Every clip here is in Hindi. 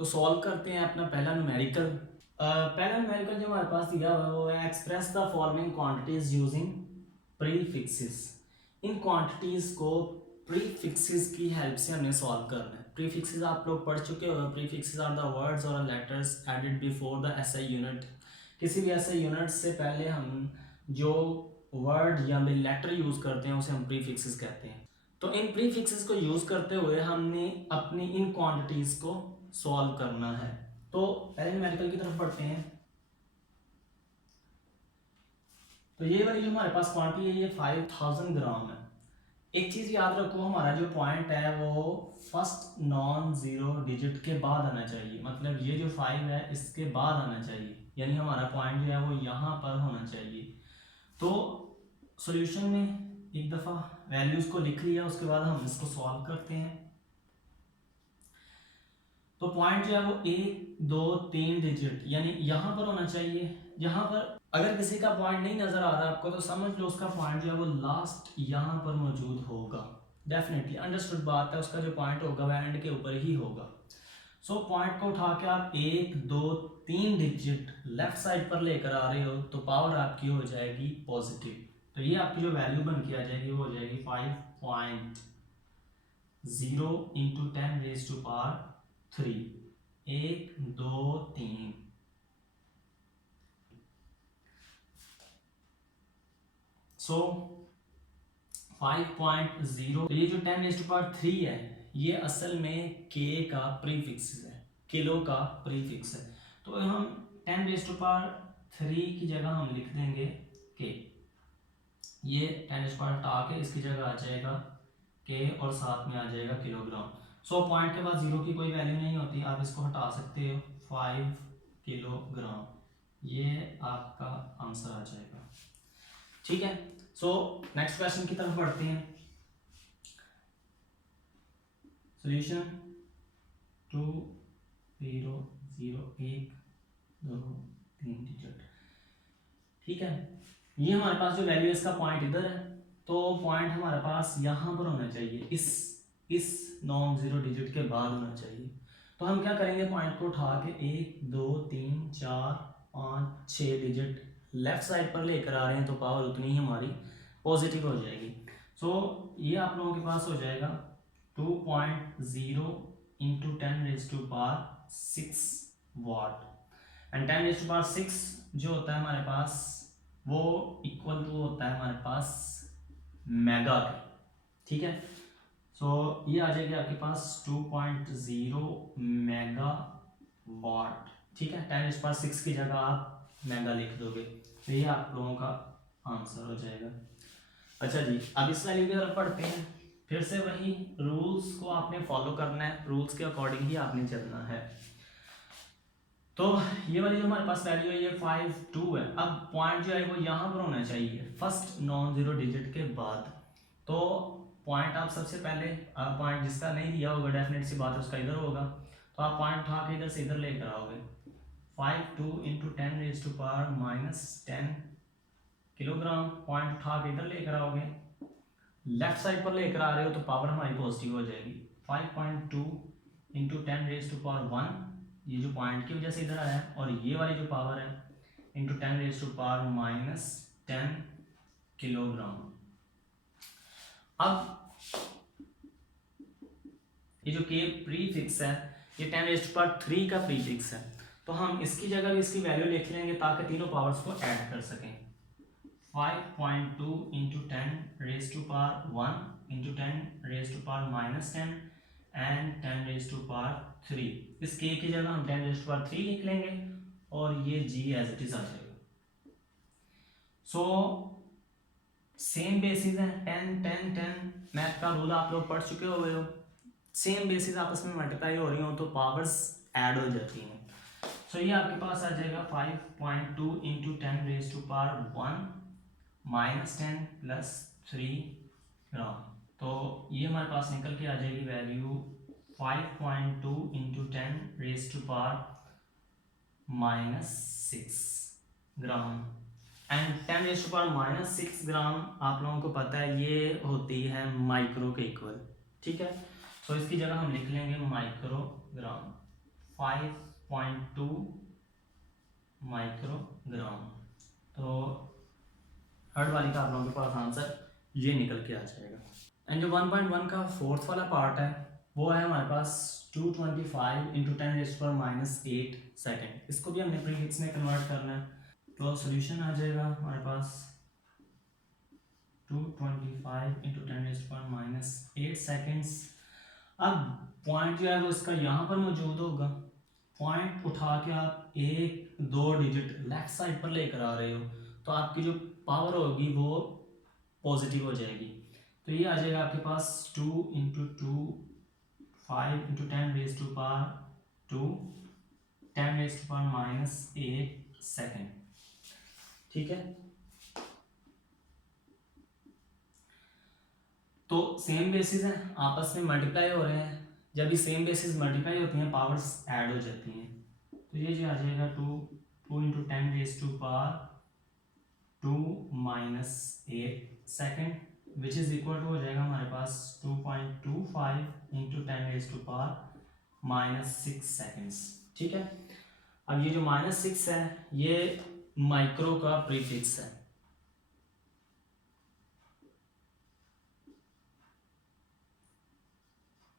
तो सॉल्व करते हैं अपना पहला न्यूमेरिकल। पहला न्यूमेरिकल जो हमारे पास दिया हुआ है वो है express the following quantities using prefixes. In quantities को प्रीफिक्सेस की हेल्प से हमें सॉल्व करना है। प्रीफिक्सेस आप लोग पढ़ चुके हो। प्रीफिक्सेस आर द वर्ड्स और letters added before the SI unit. किसी भी एसआई यूनिट से पहले हम जो वर्ड या भी लेटर यूज करते हैं उसे हम प्रीफिक्सेस कहते हैं। तो इन प्रीफिक्सेस को यूज करते हुए हमने अपनी इन क्वांटिटीज को सॉल्व करना है। तो पहले न्यूमेरिकल की तरफ बढ़ते हैं। तो ये वाली जो हमारे पास क्वांटिटी है ये 5000 ग्राम है। एक चीज याद रखो, हमारा जो पॉइंट है वो फर्स्ट नॉन जीरो डिजिट के बाद आना चाहिए। मतलब ये जो 5 है इसके बाद आना चाहिए, यानी हमारा पॉइंट जो है वो यहाँ पर होना चाहिए। तो सॉल्यूशन में एक दफ़ा वैल्यूज को लिख लिया, उसके बाद हम इसको सॉल्व करते हैं। तो पॉइंट जो है वो 1 2 3 डिजिट यानी यहाँ पर होना चाहिए। यहाँ पर अगर किसी का पॉइंट नहीं नजर आ रहा आपको तो समझ लो उसका पॉइंट जो है वो लास्ट यहाँ पर मौजूद होगा। डेफिनेटली अंडरस्टूड बात है, उसका जो पॉइंट होगा वह एंड के ऊपर ही होगा। सो पॉइंट को उठा के आप 1 2 3 डिजिट लेफ्ट साइड पर लेकर आ रहे हो तो पावर आपकी हो जाएगी पॉजिटिव। तो ये आपकी जो वैल्यू बन के आ जाएगी वो हो जाएगी 5.0 इंटू 10 रेज टू पावर 3। 1 2 3। सो 5.0, तो ये जो 10 रेज टू पावर 3 है ये असल में k का प्रीफिक्स है, किलो का प्रीफिक्स है। तो हम 10 रेज टू पावर 3 की जगह हम लिख देंगे k। ये 10 रेज टू पावर हटा के इसकी जगह आ जाएगा k और साथ में आ जाएगा किलोग्राम। सो पॉइंट के बाद जीरो की कोई वैल्यू नहीं होती, आप इसको हटा सकते हो। 5 किलोग्राम, ये आपका आंसर आ जाएगा। ठीक है। सो नेक्स्ट क्वेश्चन की तरफ बढ़ते हैं। Solution 2 0 0 1 2 3 digit. ठीक है, ये हमारे पास जो वैल्यू है इसका पॉइंट इधर है, तो पॉइंट हमारे पास यहाँ पर होना चाहिए, इस नॉन जीरो डिजिट के बाद होना चाहिए। तो हम क्या करेंगे, पॉइंट को उठा के 1 2 3 4 5 6 डिजिट लेफ्ट साइड पर लेकर आ रहे हैं तो पावर उतनी ही हमारी पॉजिटिव हो जाएगी। सो ये आप लोगों के पास हो जाएगा 2.0 into 10 raise to power 6 watt. And 10 raise to power 6 जो होता है हमारे पास वो इक्वल टू होता है हमारे पास मेगा के। ठीक है, सो ये आ जाएगी आपके पास 2.0 मेगा वाट। ठीक है, 10 रेज टू पावर 6 की जगह आप मेगा लिख दोगे तो ये आप लोगों का आंसर हो जाएगा। अच्छा जी, अब इस वैल्यू की तरफ पढ़ते हैं। फिर से वही रूल्स को आपने फॉलो करना है, रूल्स के अकॉर्डिंग ही आपने चलना है। तो ये वाली जो हमारे पास वैल्यू है ये 5.2 है। अब पॉइंट जो है वो यहाँ पर होना चाहिए फर्स्ट नॉन जीरो डिजिट के बाद। तो पॉइंट आप सबसे पहले पॉइंट जिसका नहीं दिया होगा डेफिनेट सी बात है उसका इधर होगा, तो आप पॉइंट उठा के इधर से इधर लेकर आओगे। 5.2 into 10 raise to power -10 kilogram. Point उठा के इधर लेकर आओगे, लेफ्ट साइड पर लेकर आ रहे हो तो पावर हमारी पॉजिटिव हो जाएगी। 5.2 इंटू 10 रेज टू पावर 1, ये जो पॉइंट की वजह से इधर आया है, और ये वाली जो पावर है into 10 raise to power -10 kilogram. अब ये जो के प्रीफिक्स है ये 10 रेज टू पावर 3 का प्रीफिक्स है, तो हम इसकी जगह भी इसकी वैल्यू लिख लेंगे ताकि तीनों पावर्स को ऐड कर सकें। 5.2 into 10 raise to power 1 into 10 raise to power -10 and 10 raise to power 3। इस के की जगह हम 10 रेज टू पावर 3 लिख लेंगे और ये जी एज इट इज आ जाएगा। सो सेम बेसिस है, 10 10 10 मैथ का रूल आप लोग पढ़ चुके हो। सेम बेसिस आपस में मल्टीप्लाई हो रही हो तो पावर्स ऐड हो जाती हैं। सो ये आपके पास आ जाएगा 5.2 into 10 raise to power 1 -10 plus 3 gram. तो ये हमारे पास निकल के आ जाएगी value 5.2 into 10 raise to power -6 gram. And 10 raise to power -6 gram आप लोगों को पता है ये होती है माइक्रो के इक्वल। ठीक है, तो इसकी जगह हम लिख लेंगे माइक्रोग्राम। 5.2 माइक्रोग्राम। तो थर्ड वाली का आप लोगों के पास आंसर ये निकल के आ जाएगा। एंड जो 1.1 का फोर्थ वाला पार्ट है वो है हमारे पास 225 इंटू 10⁻⁻8 सेकेंड। इसको भी हमने प्रीफिक्स में कन्वर्ट करना है, तो सोल्यूशन आ जाएगा हमारे पास 225 इंटू 10⁻⁸ सेकेंड्स। अब पॉइंट जो है वो इसका यहाँ पर मौजूद होगा, पॉइंट उठा के आप एक दो डिजिट लेफ्ट साइड पर लेकर आ रहे हो तो आपकी जो पावर होगी वो पॉजिटिव हो जाएगी। तो ये आ जाएगा आपके पास 2 इंटू 2 5 इंटू 10⁻²2 10⁻⁻8 सेकेंड। ठीक है, तो सेम बेसिस है, आपस में मल्टीप्लाई हो रहे हैं। जब ये सेम बेसिस मल्टीप्लाई होती हैं पावर्स ऐड हो जाती हैं। तो ये जो आ जाएगा 2 into 10⁻²⁻8 second which is equal to हो जाएगा हमारे पास 2.25 इंटू 10⁻⁻6 सेकेंड्स। ठीक है, अब ये जो -6 है ये माइक्रो का प्रीफिक्स है।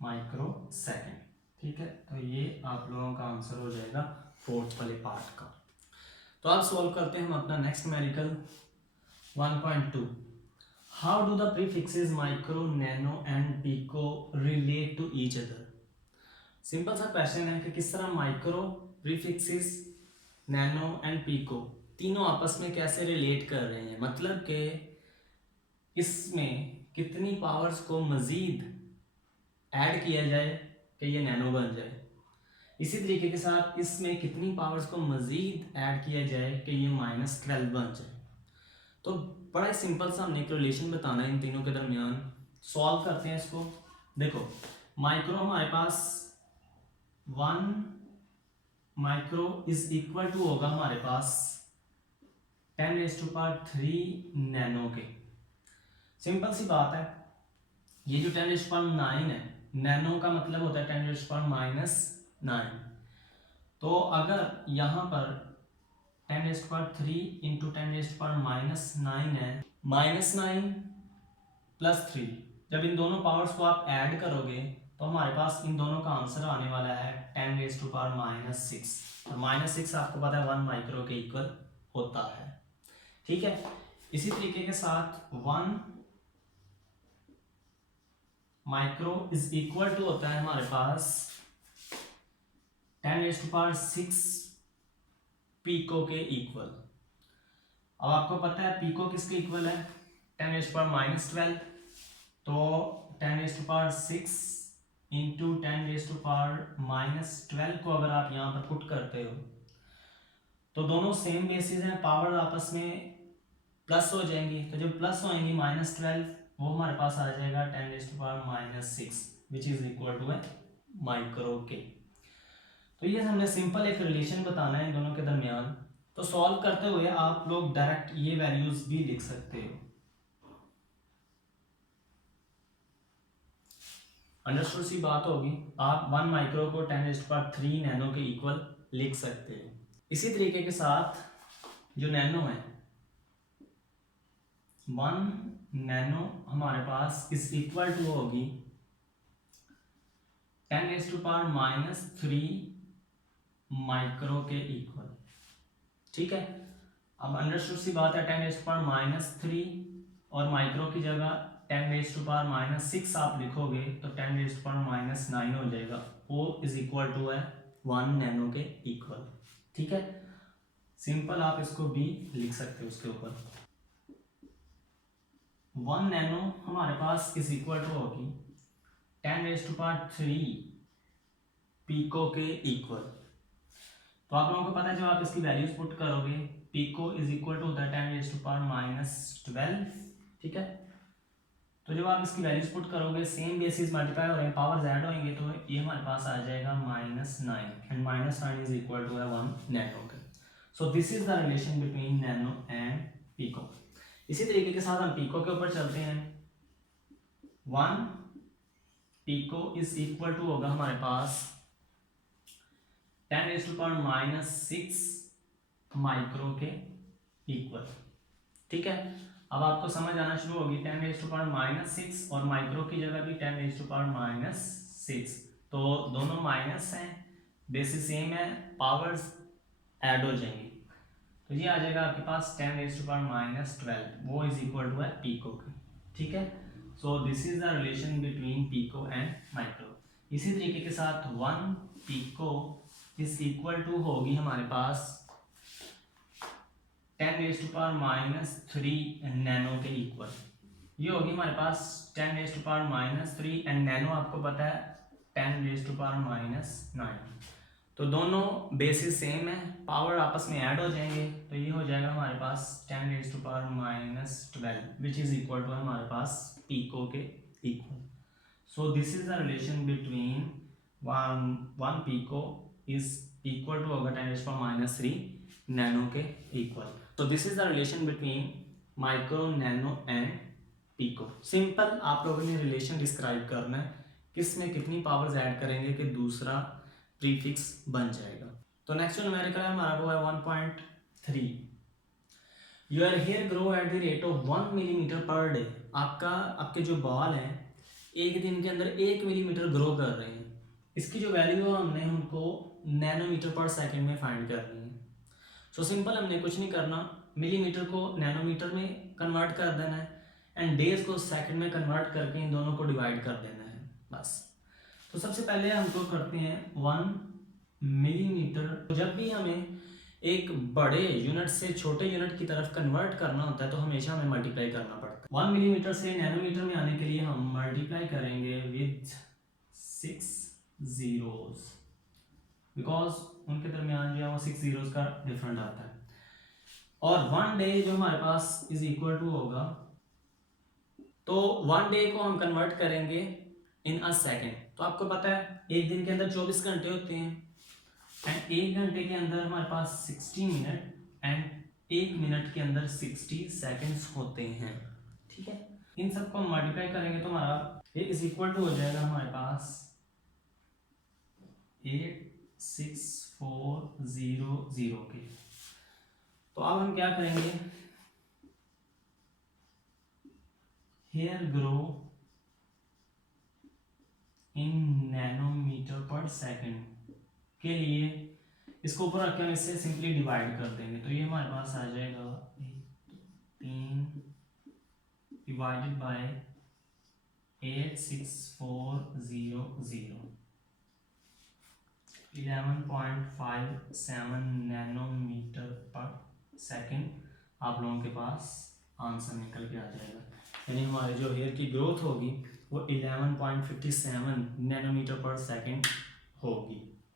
Micro second. ठीक है, तो ये आप लोगों का आंसर हो जाएगा फोर्थ वाले पार्ट का। तो आप सॉल्व करते हैं हम अपना next numerical 1.2। How do the prefixes micro, nano and pico relate to each other. Simple सा क्वेश्चन है कि किस तरह micro, prefixes, nano and pico तीनों आपस में कैसे रिलेट कर रहे हैं, मतलब कि इसमें कितनी पावर्स को मजीद ऐड किया जाए कि ये नैनो बन जाए, इसी तरीके के साथ इसमें कितनी पावर्स को मजीद ऐड किया जाए कि ये -12 बन जाए। तो बड़ा सिंपल सा हमने एक रिलेशन बताना है इन तीनों के दरमियान। सॉल्व करते हैं इसको। देखो माइक्रो हमारे पास 1 माइक्रो इज इक्वल टू होगा हमारे पास 10⁻³ नैनो के। सिंपल सी बात है, ये जो 10⁻⁹ है, नैनो का मतलब होता है 10⁻⁹। तो अगर यहाँ पर 10⁻³ इंटू 10⁻⁻9 है, -9 + 3, जब इन दोनों पावर्स को आप ऐड करोगे तो हमारे पास इन दोनों का आंसर आने वाला है 10⁻⁻6। और -6 आपको पता है 1 माइक्रो के इक्वल होता है। ठीक है, इसी तरीके के साथ 1 माइक्रो इज इक्वल टू होता है हमारे पास 10⁻⁶ पीको के इक्वल। अब आपको पता है पीको किसके इक्वल है, 10⁻⁻12। तो 10⁻⁶ इंटू 10⁻⁻12 को अगर आप यहाँ पर पुट करते हो तो दोनों सेम बेसिस हैं, पावर आपस में प्लस हो जाएंगी। तो जब प्लस होएंगी -12 वो हमारे पास आ जाएगा 10⁻⁻6 which is equal to micro के। तो ये हमने सिंपल एक रिलेशन बताना है इन दोनों के दरमियान। तो सॉल्व करते हुए आप लोग डायरेक्ट ये वैल्यूज भी लिख सकते हो। अंडरस्टूड सी बात होगी, आप 1 माइक्रो को 10⁻³ नैनो के इक्वल लिख सकते हो। इसी तरीके के साथ जो नैनो है 1 नैनो हमारे पास इस इक्वल टू होगी 10⁻³ माइक्रो के इक्वल। ठीक है, अब अंडरस्टूड सी बात है 10⁻³ और माइक्रो की जगह 10⁻⁻6 आप लिखोगे तो 10⁻⁹ हो जाएगा। O इज इक्वल टू है 1 नैनो के इक्वल। ठीक है, सिंपल आप इसको भी लिख सकते हो उसके ऊपर। 1 नैनो हमारे पास इज इक्वल टू होगी 10⁻³ पीको के इक्वल। तो आप लोगों को पता है जब आप इसकी वैल्यूज पुट करोगे पीको इज इक्वल टू होता है 10⁻⁻12। ठीक है, तो जब आप इसकी वैल्यूज पुट करोगे सेम बेसिस मल्टीप्लाई हो रहे हैं, पावर्स ऐड होंगे तो ये हमारे पास आ जाएगा -9 and -9 is equal to 1 nano के। So this is the relation between nano and pico. इसी तरीके के साथ हम पीको के ऊपर चलते हैं। 1 पीको इज इक्वल टू होगा हमारे पास 10⁻⁻6 माइक्रो के इक्वल। ठीक है, अब आपको समझ आना शुरू होगी। 10⁻⁻6 और माइक्रो की जगह भी 10⁻⁻6, तो दोनों माइनस हैं, बेसिस सेम है, पावर्स ऐड हो जाएंगी, तो ये आ जाएगा आपके पास 10⁻⁻12, वो इज इक्वल टू है पीको की। ठीक है, so this is the relation between pico and micro. इसी तरीके के साथ 1 पीको इज इक्वल टू होगी हमारे पास 10⁻³ नैनो के इक्वल। ये होगी हमारे पास 10⁻³ एंड नैनो आपको पता है 10⁻⁹। तो दोनों बेसिस सेम है, पावर आपस में ऐड हो जाएंगे, तो ये हो जाएगा हमारे पास 10⁻12 विच इज इक्वल टू हमारे पास पीको के equal. So this is the relation between 1 pico is equal to होगा 10⁻³ नैनो के इक्वल। तो this is the relation between micro, nano and pico. Simple आप लोगों ने रिलेशन डिस्क्राइब करना है, किस में कितनी पावर्स ऐड करेंगे कि दूसरा प्रीफिक्स बन जाएगा। तो नेक्स्ट न्यूमेरिकल है हमारा वो है 1.3। Your hair grow at the rate of 1 millimetre per day. आपके जो बाल हैं एक दिन के अंदर 1 मिलीमीटर ग्रो कर रहे हैं। इसकी जो वैल्यू है हमने उनको नैनोमीटर पर सेकंड में फाइंड करनी है। सो सिंपल, हमने कुछ नहीं करना, मिलीमीटर को नैनोमीटर में कन्वर्ट कर देना है एंड डेज को सेकंड में कन्वर्ट करके इन दोनों को डिवाइड कर देना है, बस। तो सबसे पहले हमको करते हैं 1 मिलीमीटर। जब भी हमें एक बड़े यूनिट से छोटे यूनिट की तरफ कन्वर्ट करना होता है तो हमेशा हमें मल्टीप्लाई करना पड़ता है। 1 मिलीमीटर से नैनोमीटर में आने के लिए हम मल्टीप्लाई करेंगे विद 6 zeros, बिकॉज उनके दरमियान जो है वो 6 zeros का डिफरेंट आता है। और 1 डे जो हमारे पास इज इक्वल टू होगा, तो 1 डे को हम कन्वर्ट करेंगे इन अ सेकेंड। तो आपको पता है एक दिन के अंदर 24 घंटे होते हैं एंड 1 घंटे के अंदर हमारे पास 60 मिनट एंड 1 मिनट के अंदर 60 सेकेंड्स होते हैं। ठीक है, इन सबको हम मल्टीप्लाई करेंगे तो हमारा ये इज इक्वल टू हो जाएगा हमारे पास 86400 के। तो अब हम क्या करेंगे, हेयर ग्रो इन नैनोमीटर पर सेकंड के लिए इसको ऊपर रख के हम इससे सिंपली डिवाइड कर देंगे, तो ये हमारे पास आ जाएगा 3 डिवाइडेड बाय 86400, 11.57 नैनोमीटर पर सेकंड आप लोगों के पास आंसर निकल के आ जाएगा। यानी हमारे जो हेयर की ग्रोथ होगी वो 11.57 नैनोमीटर पर सेकंड होगी।